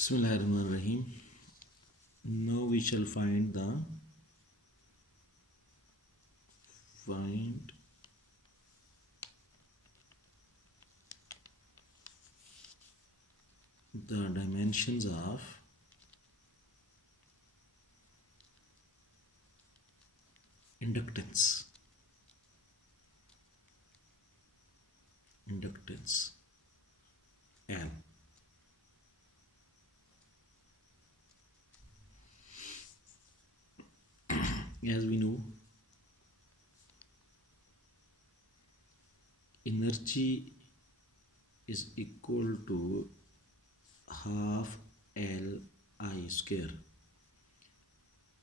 Bismillahirrahmanirrahim. Now we shall find the dimensions of inductance. L. As we know, energy is equal to half Li square.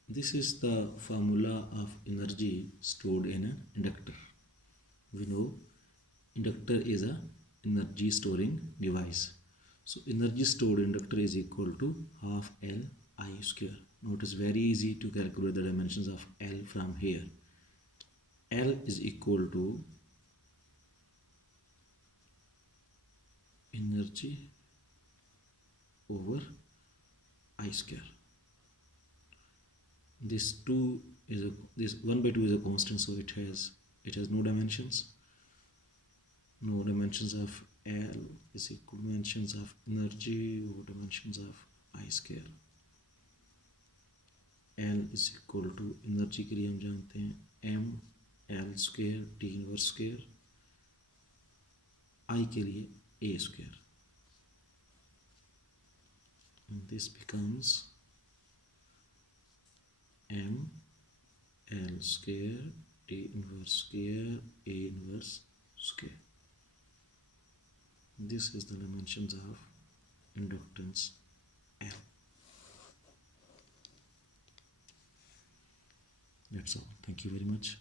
This is the formula of energy stored in an inductor. We know inductor is a energy storing device. So energy stored in inductor is equal to half Li square. Now it is very easy to calculate the dimensions of L from here. L is equal to energy over I square. This 1 by 2 is a constant, so it has no dimensions. No dimensions of L is equal to dimensions of energy over dimensions of I square. L is equal to energy के लिए हम जानते हैं m L square T inverse square, I के लिए A square, and this becomes m L square T inverse square A inverse square. This is the dimensions of inductance L. That's all. Thank you very much.